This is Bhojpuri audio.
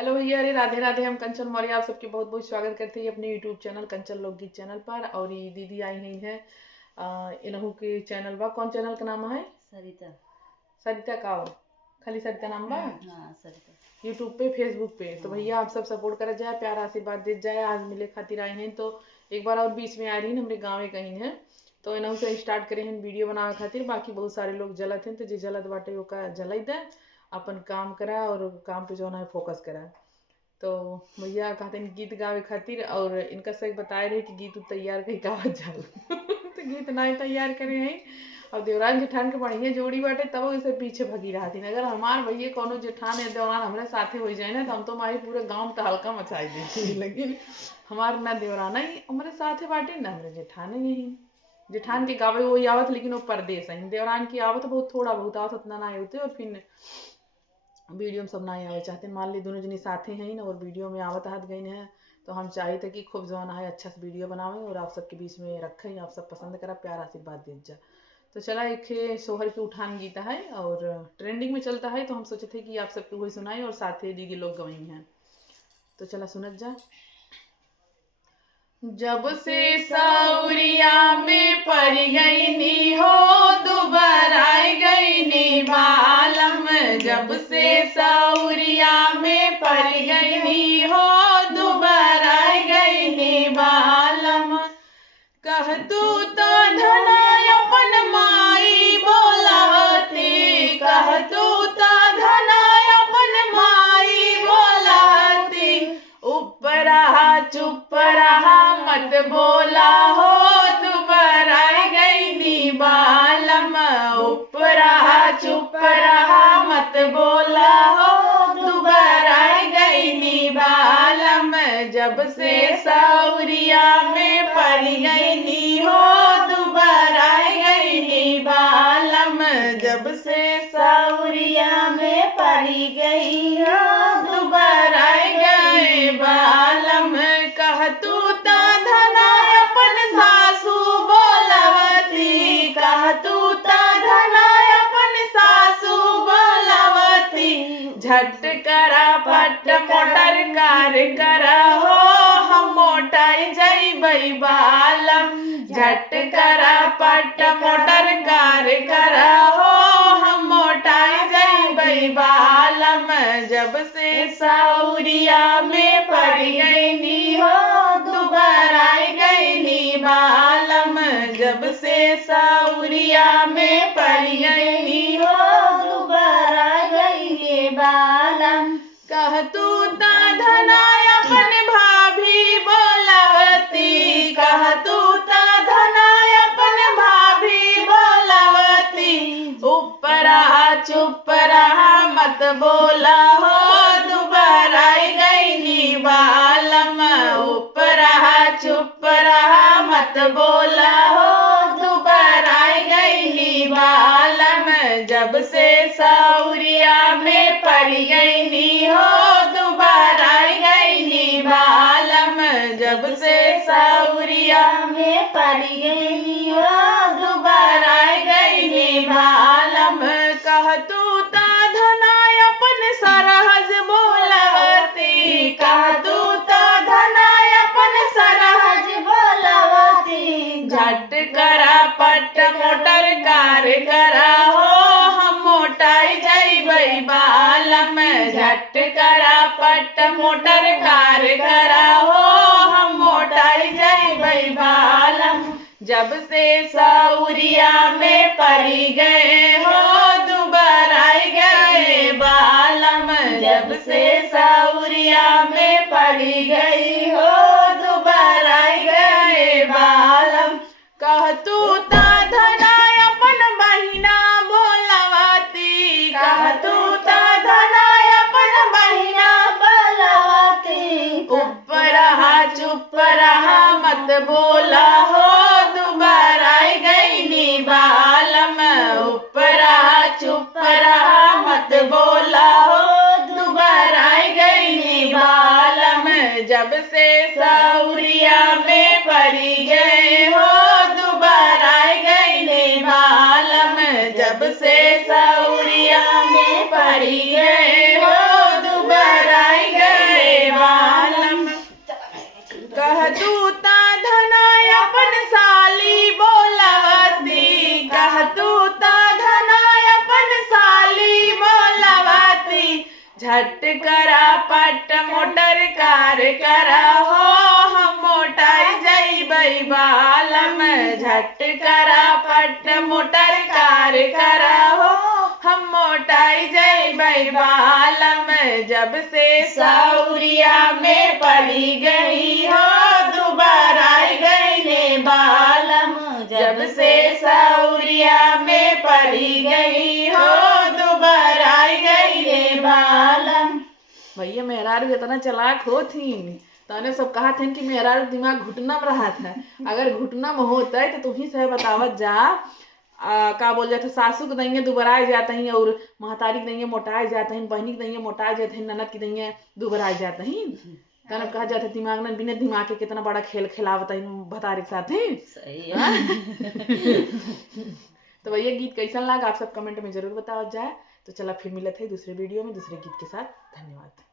हेलो भैया, अरे राधे राधे। हम कंचन मौर्य आप सबके बहुत बहुत स्वागत करते हैं अपने यूट्यूब चैनल कंचन लोकगीत चैनल पर। और ये दीदी आई हुई हैं इन्हों के चैनल बा। कौन चैनल का नाम है? सरिता। सरिता का खाली सरिता नाम बा। हाँ सरिता। यूट्यूब पे फेसबुक पे तो भैया आप सब सपोर्ट करा जाए, प्यार आशीर्वाद दे जाए। आज मिले खातिर आए हैं तो एक बार और बीच में आ रही है हमारे गाँव में कहीं है तो इन्हों से स्टार्ट करे हैं वीडियो बनावे खातिर। बाकी बहुत सारे लोग जलत हैं तो जो जलत बाटे वो का जलाई दे, अपन काम करा और काम पे जो है फोकस करा। तो भैया कहते हैं गीत गावे खातिर और इनका सही बताए रहे कि गीत तैयार कहीं गावत जाओ तो गीत ना तैयार करे हैं। और देवरान जेठान के बढ़िया जोड़ी बाटे तब उसे पीछे भगी रहा थी। अगर हमार भैया कोनो जेठान या देवरान हमारे साथे हो जाए ना तो हम तो हमारी पूरे गांव में हल्का मचाई देती लेकिन हमार ना देवराना ही हमारे साथे बाटे ना हमारे जेठान यही। जेठान के गावे वो आवत लेकिन वो परदेश है। देवरान की आवत बहुत थोड़ा बहुत आवत उतना ना होते और फिर वीडियो में सब ना आवे चाहते। मान ली दोनों जनी साथे हैं ना और वीडियो में आवत हाथ गई हैं तो हम चाहे थे कि खूब जवाना है अच्छा से वीडियो बनावें और आप सबके बीच में रखें, आप सब पसंद करा, प्यार आशीर्वाद दे जा। तो चला एक सोहर की उठान गीता है और ट्रेंडिंग में चलता है तो हम सोचे थे कि आप सबको वही सुनाएं और साथ ही दीदी लोग गवाई हैं। तो चला सुनत जा। जब से सौरिया में पड़ गई नी हो दोबारा गई नी बालम। जब से सौरिया में पड़ गई नी हो दोबारा गई नी बालम। कह तू तो धना अपन माई बोलावती, कह तू तो धना अपन माई बोलावती। ऊपर रहा चुप रहा मत बोला हो दोबारा गई नी बालम। ऊपर रहा चुप रहा मत बोला हो दोबारा गई नी बालम। जब से सौरिया में पड़ गई नी हो दोबारा गई नी बालम। जब से सौरिया में पड़ गई हो दोबारा गई बालम। कह तू तो धना अपन सासू बोलवती, कह तू तो धना अपन सासू बोलवती। झट करा पट मोटर कार करा हो हम मोटाई जइबै बालम। झट करा पट मोटर कार करा हो हम मोटाई जइबै बालम। जब से सौरिया में पड़ गई नी हो दोबारा गई नी बालम। जब से सौरिया में पड़ गई नी हो दोबारा गई नी बालम। कह तू ता धना अपन भाभी बोलवती, कह तू ता धना अपन भाभी बोलवती। ऊपर रहा चुप रहा मत बोला हो दोबारा गई नी बालम। ऊपर रहा चुप रहा मत बोला हो दोबारा गई नी बालम। जब से सौरिया में पड़ गई नी हो दोबारा गई नी बालम। जब से सौरिया में पड़ गई नी हो दोबारा गई नी बालम। कह तू ता धना अपन सरहज बोलवती, कह तू ता धना अपन सरहज बोलवती। झट करा पट मोटर कार करा हो हम मोटाई जइबै बालम। झट करा पट मोटर कार करा हो हम मोटाई जइबै बालम। जब से सौरिया में पड़ गए हो दोबारा गए बालम। जब से सौरिया में पड़ गई हो दोबारा गए बालम। कह तू ता धना अपन बहिना बोलवती, कह तू ता धना अपन बहिना बोलवती। ऊपर रहा चुप रहा मत बोला हो दोबारा गई नी बालम। ऊपर रहा चुप रहा मत बोला हो दोबारा गई नी बालम। जब से सौरिया में पड़ गए हो दोबारा गई नी बालम। जब से सौरिया में पड़ गए हो दोबारा गई झट करा पट मोटर कार करा हो हम मोटाई जइबै बालम झट करा पट मोटर कार करा हो हम मोटाई जइबै बालम जब से सौरिया में पड़ी गई हो दोबारा गईले बालम जब से सौरिया में पड़ी गई हो दोबारा गईले बालम। भैया मेहरारू इतना चालाक होथिन तो सब कहा थे कि मेहरारू दिमाग घुटना में रहा था। अगर घुटना में होता है तो तुम ही से बतावत जा का बोल जाते सासू के देंगे दुबराए जाते हैं और महतारी के देंगे मोटाए जाते हैं बहनी के देंगे मोटाए जाते हैं ननद की देंगे दुबराए जाते हैं। तब कहा जाता दिमाग ने बिना दिमाग के कितना बड़ा खेल खिलावता है भतारे के साथ ही। सही है। तो भैया गीत कैसा लगा आप सब कमेंट में जरूर बताओ जाए। तो चला फिर मिलते हैं दूसरे वीडियो में दूसरे गीत के साथ। धन्यवाद।